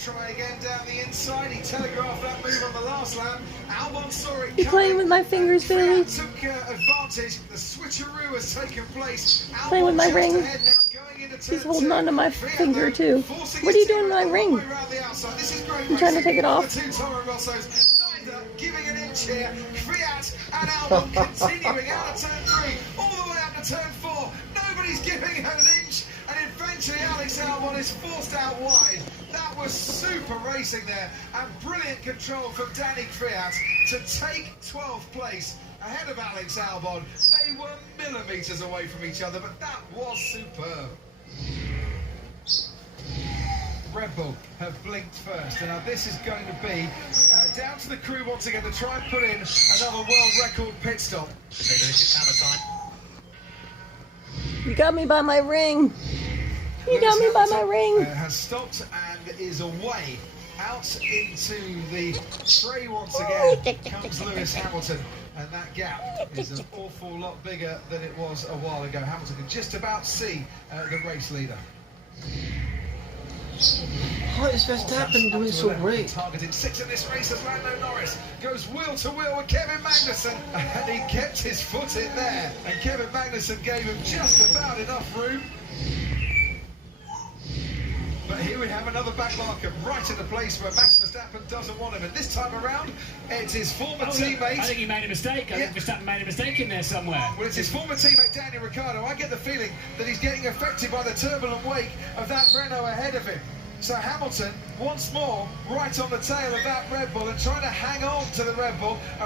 try again down the inside. He telegraphed that move on the last lap. Albon saw it. You're playing with my fingers, Billy. Took advantage. The switcheroo has taken place. Playing with my ring. Ahead now, going into turn He's holding on to my finger though, too. What are you doing to my ring? This is great. I'm trying to take it off. The two Toro Rossos, neither giving an inch here. Fiat and Albon continuing out of turn 3, all the way up to turn 4. Nobody's giving him an inch, and eventually Alex Albon is forced out wide. That was super racing there, and brilliant control from Danny Fiat to take 12th place ahead of Alex Albon. They were millimetres away from each other, but that was superb. Red Bull have blinked first, and now this is going to be down to the crew once again to try and put in another world record pit stop. You got me by my ring. You got me by my ring. Has stopped and is away out into the fray once again. Comes Lewis Hamilton, and that gap is an awful lot bigger than it was a while ago. Hamilton can just about see the race leader. What is Verstappen doing so great? Targeted 6th in this race as Lando Norris goes wheel to wheel with Kevin Magnussen, and he kept his foot in there, and Kevin Magnussen gave him just about enough room. But here we have another back marker right in the place where Max Verstappen doesn't want him, and this time around it's his former teammate. I think he made a mistake. I think Verstappen made a mistake in there somewhere. Well, it's his former teammate Daniel Ricciardo. I get the feeling that he's getting affected by the turbulent wake of that Renault ahead of him. So Hamilton, once more, right on the tail of that Red Bull and trying to hang on to the Red Bull.